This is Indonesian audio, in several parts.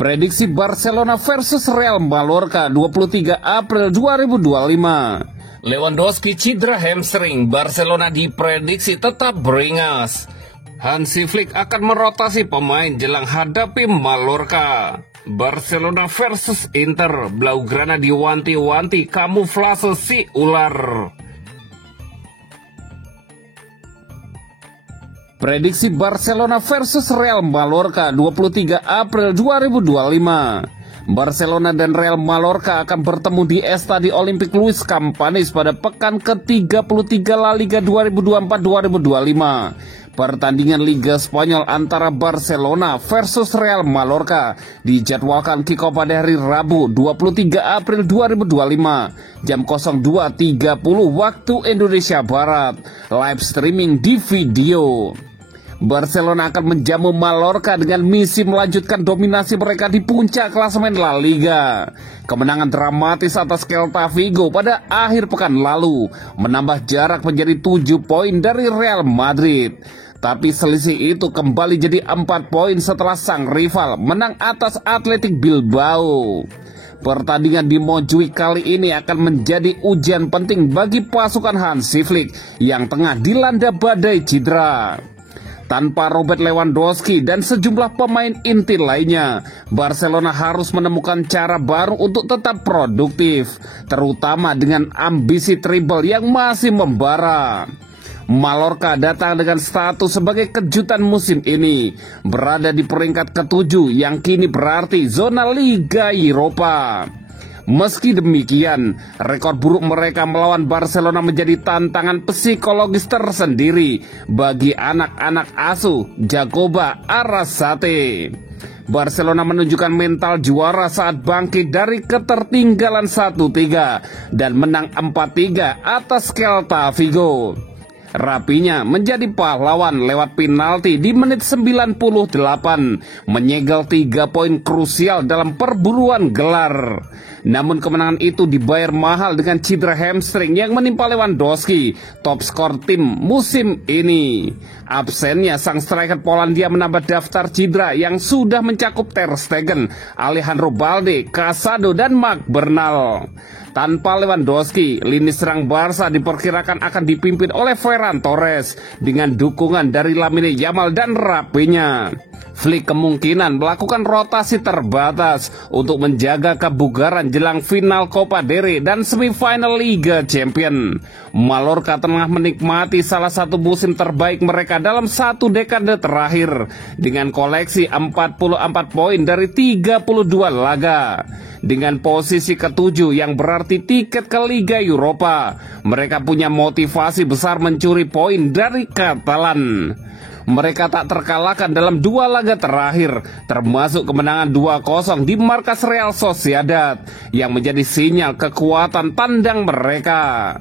Prediksi Barcelona versus Real Mallorca 23 April 2025. Lewandowski cedera hamstring, Barcelona diprediksi tetap beringas. Hansi Flick akan merotasi pemain jelang hadapi Mallorca. Barcelona versus Inter, Blaugrana diwanti-wanti kamuflase si ular. Prediksi Barcelona versus Real Mallorca 23 April 2025. Barcelona dan Real Mallorca akan bertemu di Estadio Olímpic Luis Companys pada pekan ke-33 La Liga 2024-2025. Pertandingan Liga Spanyol antara Barcelona versus Real Mallorca dijadwalkan kick-off pada hari Rabu 23 April 2025 jam 02.30 waktu Indonesia Barat. Live streaming di video. Barcelona akan menjamu Mallorca dengan misi melanjutkan dominasi mereka di puncak klasemen La Liga. Kemenangan dramatis atas Celta Vigo pada akhir pekan lalu menambah jarak menjadi 7 poin dari Real Madrid. Tapi selisih itu kembali jadi 4 poin setelah sang rival menang atas Athletic Bilbao. Pertandingan di Montjuic kali ini akan menjadi ujian penting bagi pasukan Hansi Flick yang tengah dilanda badai cedera. Tanpa Robert Lewandowski dan sejumlah pemain inti lainnya, Barcelona harus menemukan cara baru untuk tetap produktif, terutama dengan ambisi treble yang masih membara. Mallorca datang dengan status sebagai kejutan musim ini, berada di peringkat ke-7 yang kini berarti zona Liga Eropa. Meski demikian, rekor buruk mereka melawan Barcelona menjadi tantangan psikologis tersendiri bagi anak-anak asuh Jacoba Arrasate. Barcelona menunjukkan mental juara saat bangkit dari ketertinggalan 1-3 dan menang 4-3 atas Celta Vigo. Rapinya menjadi pahlawan lewat penalti di menit 98, menyegel 3 poin krusial dalam perburuan gelar. Namun kemenangan itu dibayar mahal dengan cedera hamstring yang menimpa Lewandowski, top skor tim musim ini. Absennya sang striker Polandia menambah daftar cedera yang sudah mencakup Ter Stegen, Alejandro Balde, Casado, dan Marc Bernal. Tanpa Lewandowski, lini serang Barca diperkirakan akan dipimpin oleh Ferran Torres dengan dukungan dari Lamine Yamal dan Rapinya. Flick kemungkinan melakukan rotasi terbatas untuk menjaga kebugaran jelang final Copa del Rey dan semifinal Liga Champions. Mallorca tengah menikmati salah satu musim terbaik mereka dalam 1 dekade terakhir dengan koleksi 44 poin dari 32 laga. Dengan posisi ke-7 yang berarti tiket ke Liga Eropa, mereka punya motivasi besar mencuri poin dari Catalan. Mereka tak terkalahkan dalam 2 laga terakhir, termasuk kemenangan 2-0 di markas Real Sociedad yang menjadi sinyal kekuatan tandang mereka.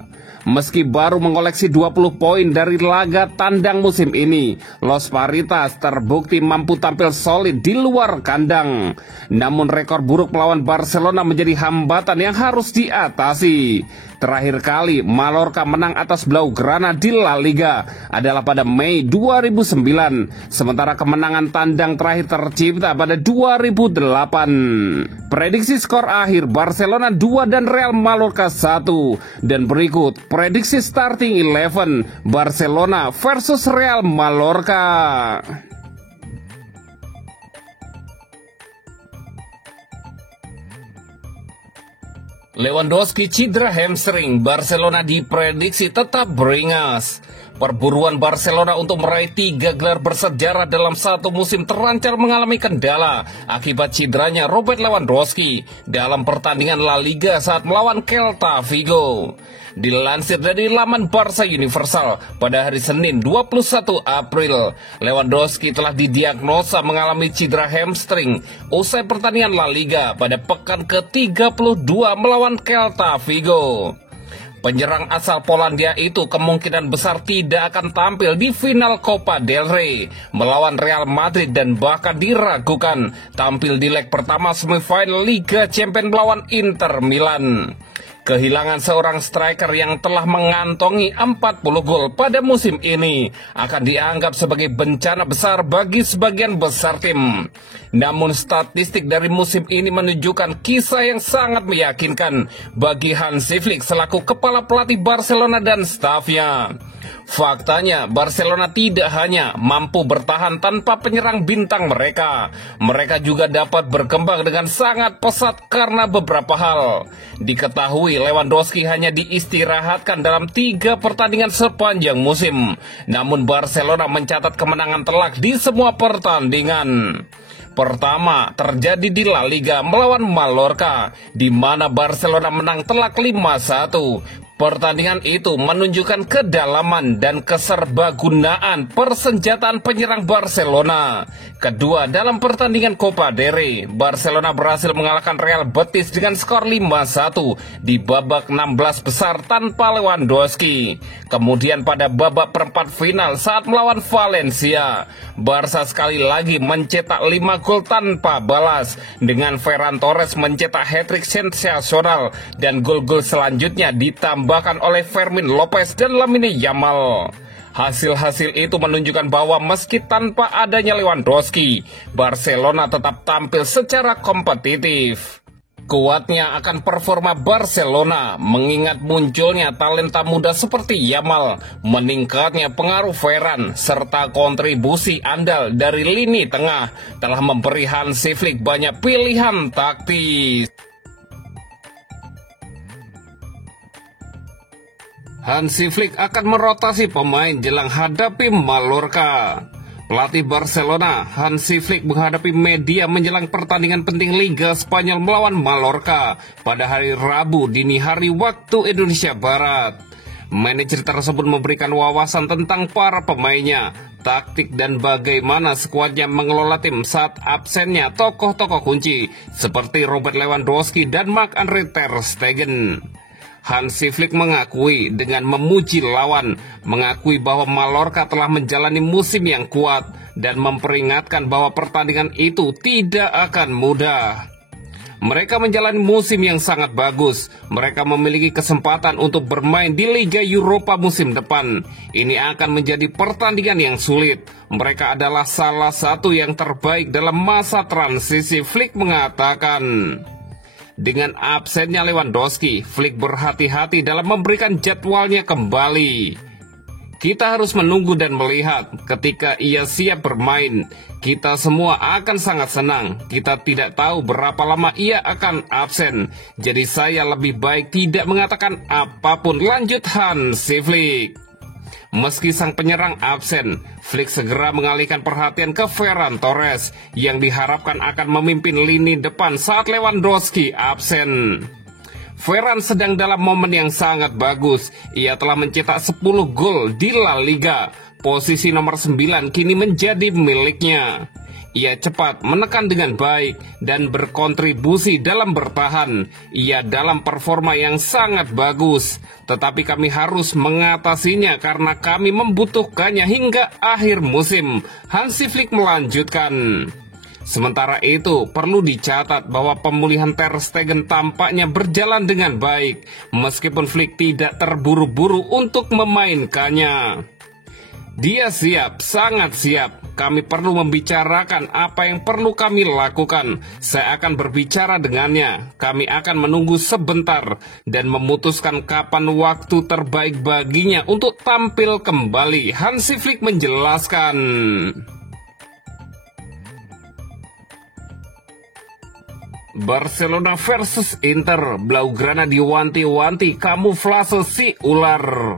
Meski baru mengoleksi 20 poin dari laga tandang musim ini, Los Paritas terbukti mampu tampil solid di luar kandang. Namun rekor buruk melawan Barcelona menjadi hambatan yang harus diatasi. Terakhir kali Mallorca menang atas Blaugrana di La Liga adalah pada Mei 2009, sementara kemenangan tandang terakhir tercipta pada 2008. Prediksi skor akhir Barcelona 2 dan Real Mallorca 1. Dan berikut prediksi starting 11 Barcelona versus Real Mallorca. Lewandowski cedera hamstring, Barcelona diprediksi tetap beringas. Perburuan Barcelona untuk meraih 3 gelar bersejarah dalam 1 musim terancam mengalami kendala akibat cederanya Robert Lewandowski dalam pertandingan La Liga saat melawan Celta Vigo. Dilansir dari laman Barca Universal pada hari Senin 21 April, Lewandowski telah didiagnosa mengalami cedera hamstring usai pertandingan La Liga pada pekan ke-32 melawan Celta Vigo. Penyerang asal Polandia itu kemungkinan besar tidak akan tampil di final Copa del Rey melawan Real Madrid dan bahkan diragukan tampil di leg pertama semifinal Liga Champions melawan Inter Milan. Kehilangan seorang striker yang telah mengantongi 40 gol pada musim ini akan dianggap sebagai bencana besar bagi sebagian besar tim. Namun statistik dari musim ini menunjukkan kisah yang sangat meyakinkan bagi Hansi Flick selaku kepala pelatih Barcelona dan stafnya. Faktanya, Barcelona tidak hanya mampu bertahan tanpa penyerang bintang mereka juga dapat berkembang dengan sangat pesat karena beberapa hal. Diketahui Lewandowski hanya diistirahatkan dalam 3 pertandingan sepanjang musim, namun Barcelona mencatat kemenangan telak di semua pertandingan. Pertama, terjadi di La Liga melawan Mallorca, di mana Barcelona menang telak 5-1. Pertandingan itu menunjukkan kedalaman dan keserbagunaan persenjataan penyerang Barcelona. Kedua, dalam pertandingan Copa del Rey, Barcelona berhasil mengalahkan Real Betis dengan skor 5-1 di babak 16 besar tanpa Lewandowski. Kemudian pada babak perempat final saat melawan Valencia, Barca sekali lagi mencetak 5 gol tanpa balas, dengan Ferran Torres mencetak hat-trick sensasional dan gol-gol selanjutnya ditambahkan oleh Fermin Lopez dan Lamine Yamal. Hasil-hasil itu menunjukkan bahwa meski tanpa adanya Lewandowski, Barcelona tetap tampil secara kompetitif. Kuatnya akan performa Barcelona mengingat munculnya talenta muda seperti Yamal, meningkatnya pengaruh Ferran, serta kontribusi andal dari lini tengah telah memberi Hansi Flick banyak pilihan taktis. Hansi Flick akan merotasi pemain jelang hadapi Mallorca. Pelatih Barcelona, Hansi Flick menghadapi media menjelang pertandingan penting Liga Spanyol melawan Mallorca pada hari Rabu dini hari waktu Indonesia Barat. Manajer tersebut memberikan wawasan tentang para pemainnya, taktik dan bagaimana skuadnya mengelola tim saat absennya tokoh-tokoh kunci seperti Robert Lewandowski dan Marc-Andre ter Stegen. Hansi Flick mengakui dengan memuji lawan, mengakui bahwa Mallorca telah menjalani musim yang kuat dan memperingatkan bahwa pertandingan itu tidak akan mudah. Mereka menjalani musim yang sangat bagus. Mereka memiliki kesempatan untuk bermain di Liga Eropa musim depan. Ini akan menjadi pertandingan yang sulit. Mereka adalah salah satu yang terbaik dalam masa transisi, Flick mengatakan. Dengan absennya Lewandowski, Flick berhati-hati dalam memberikan jadwalnya kembali. Kita harus menunggu dan melihat ketika ia siap bermain. Kita semua akan sangat senang. Kita tidak tahu berapa lama ia akan absen. Jadi saya lebih baik tidak mengatakan apapun, lanjut Hansi Flick. Meski sang penyerang absen, Flick segera mengalihkan perhatian ke Ferran Torres yang diharapkan akan memimpin lini depan saat Lewandowski absen. Ferran sedang dalam momen yang sangat bagus. Ia telah mencetak 10 gol di La Liga. Posisi nomor 9 kini menjadi miliknya. Ia cepat, menekan dengan baik, dan berkontribusi dalam bertahan. Ia dalam performa yang sangat bagus. Tetapi kami harus mengatasinya karena kami membutuhkannya hingga akhir musim, Hansi Flick melanjutkan. Sementara itu, perlu dicatat bahwa pemulihan ter Stegen tampaknya berjalan dengan baik, meskipun Flick tidak terburu-buru untuk memainkannya. Dia siap, sangat siap. Kami perlu membicarakan apa yang perlu kami lakukan. Saya akan berbicara dengannya. Kami akan menunggu sebentar dan memutuskan kapan waktu terbaik baginya untuk tampil kembali, Hansi Flick menjelaskan. Barcelona versus Inter, Blaugrana diwanti-wanti kamuflase si ular.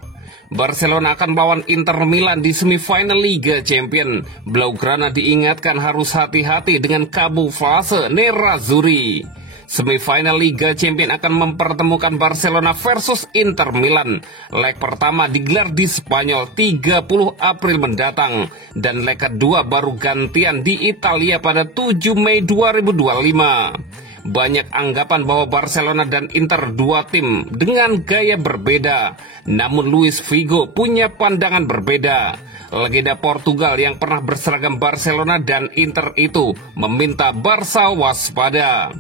Barcelona akan melawan Inter Milan di semifinal Liga Champions. Blaugrana diingatkan harus hati-hati dengan kamuflase Nerazzurri. Semifinal Liga Champions akan mempertemukan Barcelona versus Inter Milan. Leg pertama digelar di Spanyol 30 April mendatang, dan leg kedua baru gantian di Italia pada 7 Mei 2025. Banyak anggapan bahwa Barcelona dan Inter dua tim dengan gaya berbeda. Namun Luis Figo punya pandangan berbeda. Legenda Portugal yang pernah berseragam Barcelona dan Inter itu meminta Barca waspada.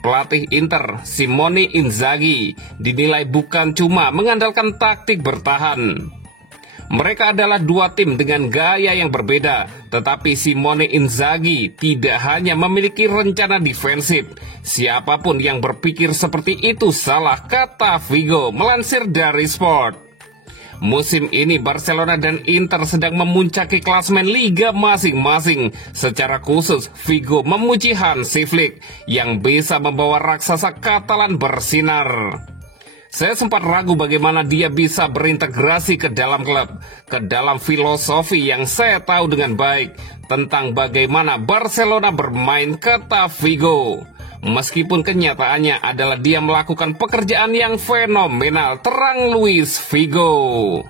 Pelatih Inter, Simone Inzaghi, dinilai bukan cuma mengandalkan taktik bertahan. Mereka adalah dua tim dengan gaya yang berbeda, tetapi Simone Inzaghi tidak hanya memiliki rencana defensif. Siapapun yang berpikir seperti itu salah, kata Figo, melansir dari Sport. Musim ini Barcelona dan Inter sedang memuncaki klasemen liga masing-masing. Secara khusus, Figo memuji Hansi Flick yang bisa membawa raksasa Katalan bersinar. Saya sempat ragu bagaimana dia bisa berintegrasi ke dalam klub, ke dalam filosofi yang saya tahu dengan baik tentang bagaimana Barcelona bermain, kata Figo. Meskipun kenyataannya adalah dia melakukan pekerjaan yang fenomenal, terang Luis Figo.